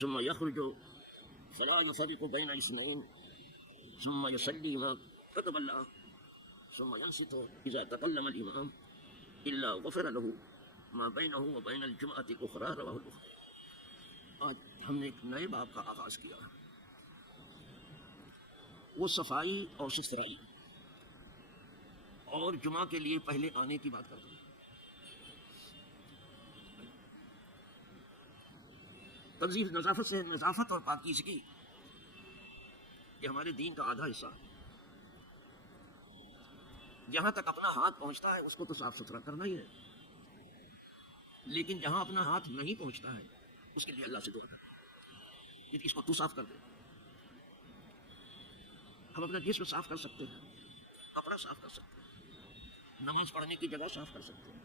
ثم يخرج فلا يفرق بين اثنين ثم يصلي ما كتب الله ثم ينصت إذا تكلم الإمام إلا غفر له ما بينه وبين الجمعة الأخرى. رواه البخاری. آج ہم نے ایک نئے باب کا آغاز کیا ہے، وہ صفائی اور ستھرائی اور جمعہ کے لیے پہلے آنے کی بات کرتے ہیں. تنظیف نظافت سے نظافت اور پاکیزگی یہ ہمارے دین کا آدھا حصہ ہے. جہاں تک اپنا ہاتھ پہنچتا ہے اس کو تو صاف ستھرا کرنا ہی ہے، لیکن جہاں اپنا ہاتھ نہیں پہنچتا ہے اس کے لیے اللہ سے دعا کریں کہ اس کو تو صاف کر دے. ہم اپنا جسم صاف کر سکتے ہیں، کپڑا صاف کر سکتے ہیں، نماز پڑھنے کی جگہ صاف کر سکتے ہیں،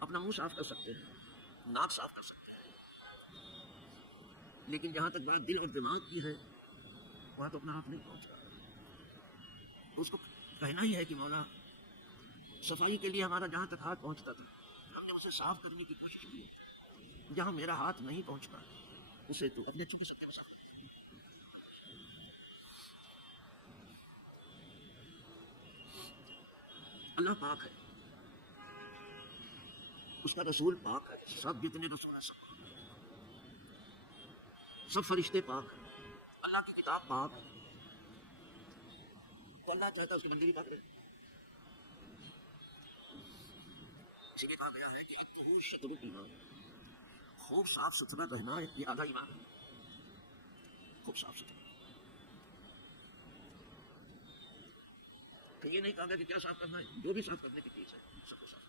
اپنا منہ صاف کر سکتے ہیں، ناک صاف کر سکتے ہیں، لیکن جہاں تک بات دل اور دماغ کی ہے وہاں تو اپنا ہاتھ نہیں پہنچ رہا. تو اس کو کہنا ہی ہے کہ مولا صفائی کے لیے ہمارا جہاں تک ہاتھ پہنچتا تھا ہم نے اسے صاف کرنے کی کوشش کی، جہاں میرا ہاتھ نہیں پہنچتا اسے تو اپنے چھپے سکتے میں صاف کر. اللہ پاک ہے، اس کا رسول پاک ہے، سب جتنے رسول ہیں سب فرشتے پاک ہیں، اللہ کی کتاب پاک ہے. تو اللہ چاہتا ہے اس کی بندگی پاک رہے. اسی لیے کہا گیا ہے کہ الطہور شطر الایمان، خوب صاف ستھرا رہنا یہ آدھا ایمان ہے. خوب صاف ستھرا. تو یہ نہیں کہا گیا کہ کیا صاف کرنا ہے، جو بھی صاف کرنے کی چیز ہے سب کو صاف.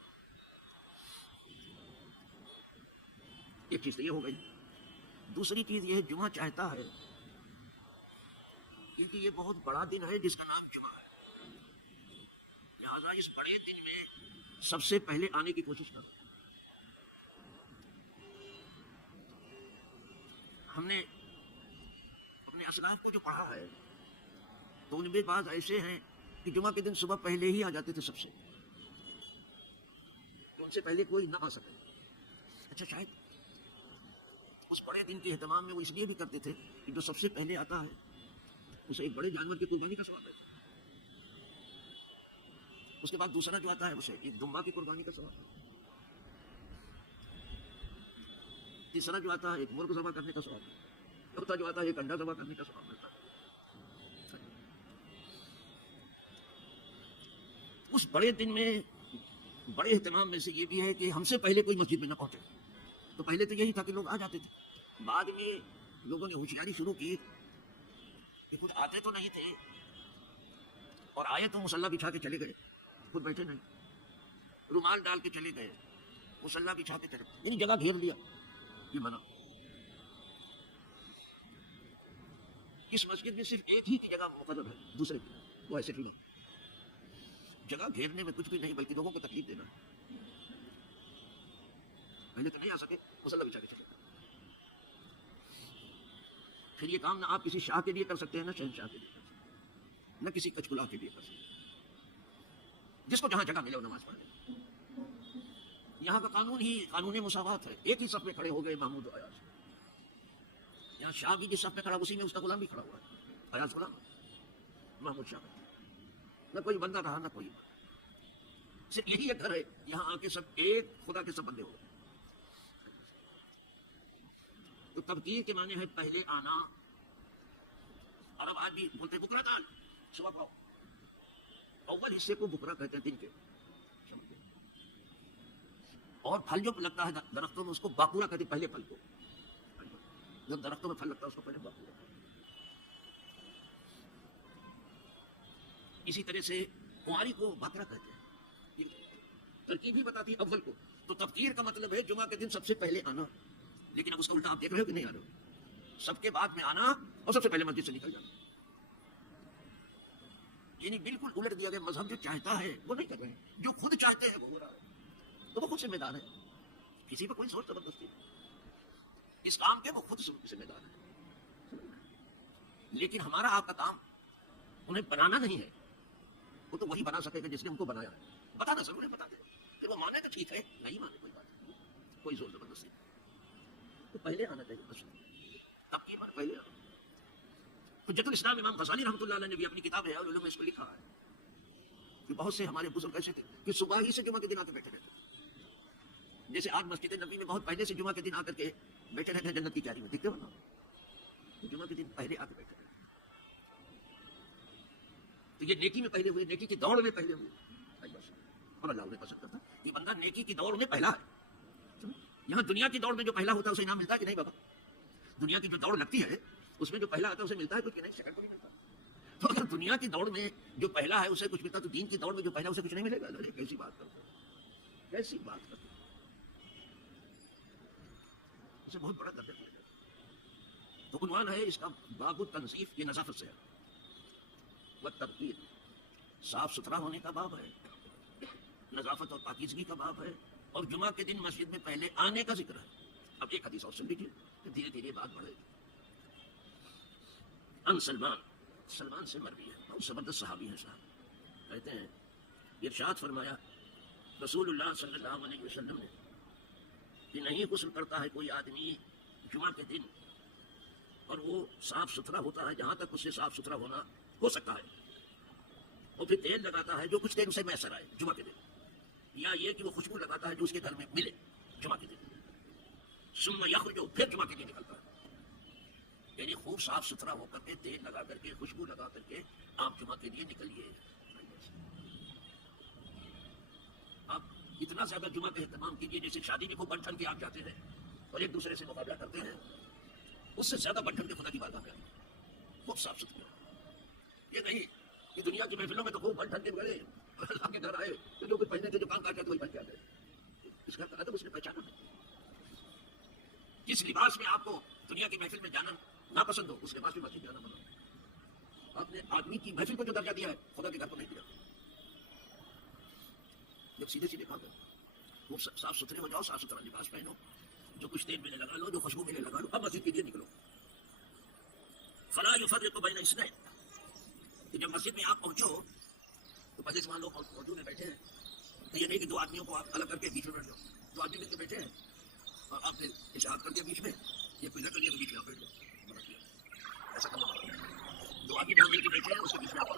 ایک چیز تو یہ ہو گئی. دوسری چیز یہ ہے جمعہ چاہتا ہے کیونکہ یہ بہت بڑا دن ہے جس کا نام جمعہ ہے، لہٰذا اس بڑے دن میں سب سے پہلے آنے کی کوشش کرو. ہم نے اپنے اسلاف کو جو پڑھا ہے تو ان میں بعض ایسے ہیں کہ جمعہ کے دن صبح پہلے ہی آ جاتے تھے سب سے، کہ ان سے پہلے کوئی نہ آ سکے. اچھا شاید اس بڑے دن کے اہتمام میں وہ اس لیے بھی کرتے تھے کہ جو سب سے پہلے آتا ہے اسے ایک بڑے جانور کی قربانی کا ثواب ہے. اس کے بعد دوسرا جو آتا ہے اسے ایک دمبا کی قربانی کا ثواب ہے. تیسرا جو آتا ہے ایک مرغ ذبح کرنے کا ثواب ہے. چوتھا جو آتا ہے ایک انڈا ذبح کرنے کا ثواب ملتا ہے. اس بڑے دن میں بڑے اہتمام میں سے یہ بھی ہے کہ ہم سے پہلے کوئی مسجد میں نہ پہنچے. تو پہلے تو یہی تھا کہ لوگ آ جاتے تھے، بعد میں لوگوں نے ہوشیاری شروع کی کہ خود آتے تو نہیں تھے اور آئے تو مصلی بچھا کے چلے گئے، خود بیٹھے نہیں، رومال ڈال کے چلے گئے، مصلی بچھا کے چلے گئے، یعنی جگہ گھیر لیا. یہ بنا اس مسجد میں صرف ایک ہی کی جگہ مقرر ہے، دوسرے کی وہ ایسے ٹھیک. جگہ گھیرنے میں کچھ بھی نہیں بلکہ لوگوں کو تکلیف دینا. پہلے تو نہیں آ سکے مصلی بچھا کے چلے گئے. پھر یہ کام نہ آپ کسی شاہ کے لیے کر سکتے ہیں، نہ شہنشاہ کے لیے کر سکتے ہیں، نہ کسی کچکلا کے لیے کر سکتے ہیں. جس کو جہاں جگہ ملے وہ نماز پڑھ لے. یہاں کا قانون ہی قانون مساوات ہے. ایک ہی صف میں کھڑے ہو گئے محمود و ایاز. یہاں شاہ بھی جس صف میں کھڑا اسی میں اس کا غلام بھی کھڑا ہوا ہے، ایاز غلام محمود شاہ. نہ کوئی بندہ رہا نہ کوئی بندہ. صرف یہی ایک گھر ہے، یہاں آ کے سب ایک خدا کے سب بندے ہو گئے. تو تبکیر کے معنی ہے پہلے آنا. عرب آدمی بولتے بکرا دال صبح پاؤ. اول حصے کو بکرا کہتے ہیں دن کے. اور پھل جو لگتا ہے درختوں میں اس کو باکورا کہتے ہیں پہلے پھل کو. جب درختوں میں پھل لگتا ہے اس کو پہلے باکورا. اسی طرح سے کنواری کو باکرا کہتے ہیں. ترکیب ہی بتاتی اول کو. تو تبکیر کا مطلب ہے جمعہ کے دن سب سے پہلے آنا. لیکن اب اس کا الٹا آپ دیکھ رہے ہو کہ نہیں آ رہے ہو؟ سب کے بعد میں آنا اور سب سے پہلے مسجد سے نکل جانا. یعنی بالکل الٹ دیا گیا. مذہب جو چاہتا ہے وہ نہیں کر رہے ہیں، جو خود چاہتے ہیں وہ ہو رہا ہے. تو وہ خود ذمہ دار ہے، کسی پہ کوئی زور زبردستی نہیں. اس کام کے وہ خود ذمہ دار ہے. لیکن ہمارا آپ کا کام انہیں بنانا نہیں ہے. وہ تو وہی بنا سکے گا جس نے ان کو بنایا ہے. بتانا ضرور ہے، بتا دیں. پھر وہ مانے تو ٹھیک ہے، نہیں مانے کوئی بات نہیں، کوئی زور زبردستی نہیں. تو پہلے آنا چاہیے بس. تب کی بات پہلے آنا. حجت الاسلام امام غزالی رحمۃ اللہ علیہ نے بھی اپنی کتاب ہے علوم میں اس کو لکھا ہے کہ بہت سے ہمارے بزرگ ایسے تھے کہ صبح ہی سے جمعہ کے دن آ کے بیٹھے رہتے. جیسے آج مسجد نبی میں بہت پہلے سے جمعہ کے دن آ کر کے بیٹھے رہتے ہیں جنت کی کیاری میں, دیکھتے ہو نا, جمعہ کے دن پہلے آ کے بیٹھے رہتے. تو یہ نیکی میں پہلے ہوئے, نیکی کی دوڑ میں پہلے ہوئے, اور اللہ انہیں پسند کرتا. یہ بندہ نیکی کی دوڑ میں پہلا ہے. یہاں دنیا کی دوڑ میں جو پہلا ہوتا ہے اسے انعام ملتا ہے کہ نہیں بابا؟ دنیا کی جو دوڑ لگتی ہے اس میں جو پہلا آتا ہے اسے ملتا ہے کچھ, نہیں سیکنڈ کو نہیں ملتا. تو اگر دنیا کی دوڑ میں جو پہلا ہے اسے کچھ ملتا تو دین کی دوڑ میں جو پہلا اسے کچھ نہیں ملے گا. کیسی بات کرتے ہیں, کیسی بات کرتے ہیں, اسے بہت بڑا درجہ دیا جاتا ہے. تو عنوان ہے اس کا باب التنظیف, یہ نظافت سے ہے, والتبخیر, صاف ستھرا ہونے کا باب ہے, نظافت اور پاکیزگی کا باب ہے, اور جمعہ کے دن مسجد میں پہلے آنے کا ذکر ہے. اب ایک حدیث اور سن لیجیے کہ دھیرے دھیرے بات بڑھے. ان سلمان سے مروی ہے, بہت زبردست صحابی ہیں صاحب. کہتے ہیں ارشاد فرمایا رسول اللہ صلی اللہ علیہ وسلم نے کہ نہیں غسل کرتا ہے کوئی آدمی جمعہ کے دن اور وہ صاف ستھرا ہوتا ہے جہاں تک اس سے صاف ستھرا ہونا ہو سکتا ہے, اور پھر تیل لگاتا ہے جو کچھ تیل اسے میسر آئے جمعہ کے دن, یا یہ کہ وہ خوشبو لگاتا ہے جو اس کے گھر میں ملے جمعہ کے دن, ثم یخرج, پھر جمعہ کے دن نکلتا ہے. یعنی خوب صاف ستھرا ہو کر کے, تیل لگا کر کے, خوشبو لگا کر کے آپ جمعہ کے لیے نکلیے. آپ اتنا زیادہ جمعہ کا اہتمام کیجیے جیسے شادی میں خوب بن ٹھن کے آپ جاتے ہیں اور ایک دوسرے سے مقابلہ کرتے ہیں, اس سے زیادہ بن ٹھن کے خدا کی بارگاہ میں خوب صاف ستھرا. یہ نہیں کہ دنیا کی محفلوں میں تو خوب بن ٹھن کے گئے, اللہ کے گھر آئے تو جو کچھ پہنے تھے, جو کام کاج تھے وہی پہن کے آ گئے. اس کا ادب اس نے پہچانا نہیں. جس لباس میں آپ کو دنیا کی محفل میں جانا ناپسند ہو اس لباس میں مسجد جانا بنا. آپ نے آدمی کی محفل کو جو درجہ دیا ہے خدا کے گھر کو نہیں دیا. جب سیدھے سیدھے کام کرو, وہ صاف ستھرے ہو جاؤ, صاف ستھرا لباس پہنو, جو کچھ تیل ملے لگا لو, جو خوشبو ملے لگا لو, اب مسجد کے لیے نکلو. فلا یفرق بین اثنین, کہ جب مسجد میں آپ پہنچو تو مسجد میں لوگ موجود ہیں بیٹھے ہیں, تو یہ نہیں کہ دو آدمیوں کو آپ الگ کر کے بیچ میں بیٹھ جاؤ. دو آدمی مل کے بیٹھے ہیں اور آپ نے اشاعت کر دیا بیچ میں, یہ پلر کر دیا تو بیچ میں آپ بیٹھ جاؤ. ایسا کرنا, دو آدمی جہاں مل کے بیٹھے ہیں اس کے بیچ میں آپ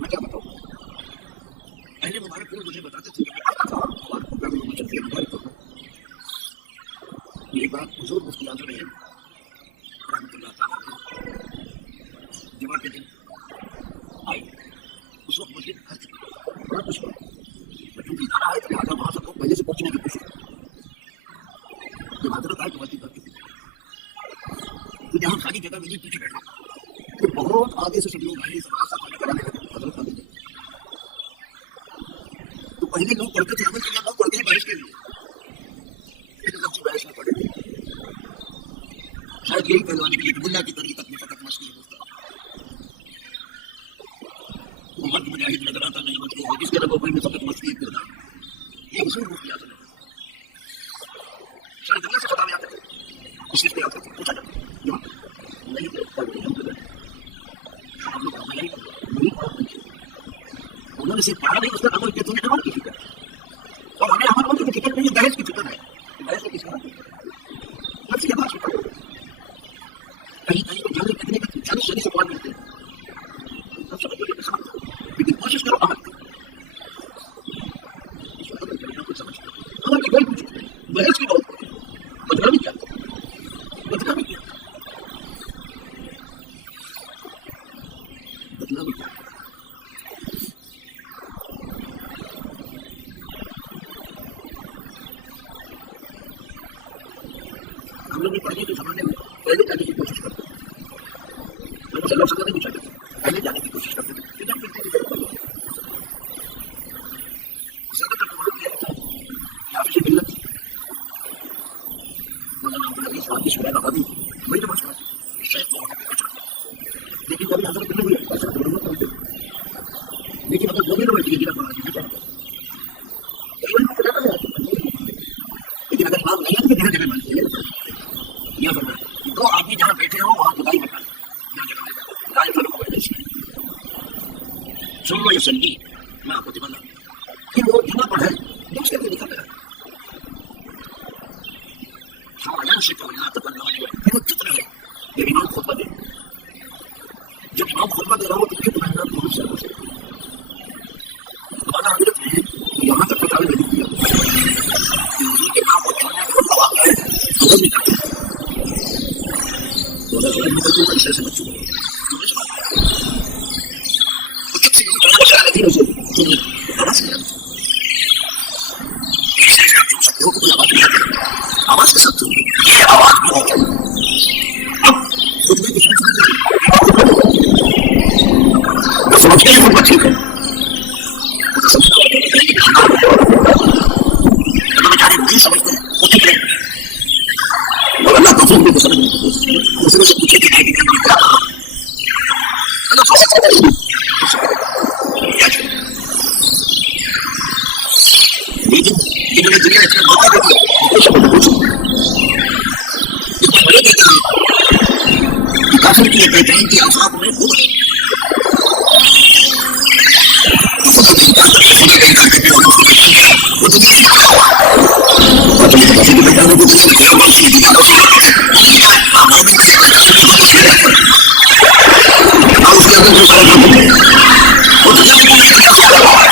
میں کیا بتاؤں. پہلے مبارک لوگ مجھے بتاتے تھے یہ بات بزرگ مفتی اعظم ہے رحمۃ اللہ تعالیٰ جمعہ کے دن آئی, اس وقت مسجد گھر چکی بڑا کچھ بچوں کی ادارہ ہے لہٰذا وہاں سب لوگ پہلے سے پہنچنے کی کوشش جب حضرت آئے تو مسجد گھر چکی, تو جہاں خالی جگہ ملی پیچھے بیٹھے تو بہت آگے سے سب لوگ آئے, حضرت آگے تو پہلے لوگ پڑھتے تھے, عمل کے لیے لوگ پڑھتے ہیں بحث کے لیے, لیکن سب سے بحث میں پڑھے شاید یہی پہلوانے کے لیے کہ ملا کی طریقت میں فقط مستی ہے. وہ مرد مجاہد نظر آتا نہیں مجھے جس کے رب میں فقط مستی ہے کردار. یہ حضور مفتی اعظم ہے. شاید دنیا سے خطاب آتے تھے, اس چیز پہ آتے تھے, پوچھا جاتا نہیں انہوں نے صرف پڑھا نہیں, اس کا عمل کیا, تو نے عمل کی فکر, اور ہمیں عمل ہونے کی فکر نہیں, دہیج کی فکر ہے. دہیج کو کس کا نفس کے پاس فکر کہیں کہیں کو جانے کتنے کا چالیس شریف سوال ملتے ہیں, سب سمجھ لیے سمجھ, لیکن کوشش کرو عمل کچھ سمجھ عمل کی کوئی کچھ بحث کی بہت بدنامی کیا بدنامی کیا بدنامی کیا. ہم لوگ پڑھنے کے زمانے میں پہلے جانے کی کوشش کرتے تھے, ہم سے لوگ سکتے نہیں چاہتے تھے, پہلے جانے کی کوشش کرتے تھے. زیادہ تر لوگ یہ رہتا ہے کہ آپ سے ملت مولانا عبدالعزیز واقعی شہر آبادی وہی تو مشکل ہے شاید تو وہاں پہ کچھ, لیکن کبھی حضرت نہیں ہوئی ایسا ضرورت پڑتی, لیکن اگر وہ بھی نہ بیٹھی گرا بنا دیجیے لیکن اگر آپ نہیں آتے جگہ جگہ بنتی ہے یا دو آدمی جہاں بیٹھے ہو وہاں خدائی بتائیں لائن کرو پہلے سے سن لو یہ سنگی میں آپ کو دماغ پھر وہ جمعہ پڑھے دوسرے کو نکل رہا کتنا ہے جب امام خطبہ دے رہا ہو تو کتنا ہے بہت زیادہ سے ہمارا حضرت ہے یہاں تک بتا نہیں دیا کہ نام کو چھوڑنے کا تواقع ہے اگر بھی کرتے ہیں تو اگر نکلتے پیسے سے بچوں آواز کے ساتھ یہ آواز بھی ہوتا ہے خطبے کی سمجھتے ہیں خطبہ ٹھیک ہے بیچارے نہیں سمجھتے ہیں وہ ٹھیک ہے اور اللہ کا فضل کو سمجھنے کی کوشش کرے دوسرے سے پوچھے کہ آئے گی کیا کہا اللہ فضل سے کرے کیا چاہیے لیکن انہوں نے دنیا اتنا موقع دے دیا اتنے بڑے دے دیا کہ کافر کی پہچان کی افواہ میں ہو گئی خدا کا انکار کرتے بھی ہونا وہ دنیا سے کھڑا ہوا اور تمہیں تو کسی بھی پہچانوں کو دوسرے کی آواز کی دینا کو سیرت ہے مومن کی پہچان کی کو سیرت ہے اور اس کے اندر جو سارا کام ہے وہ دنیا میں کوئی دنیا سے کھڑا ہوا ہے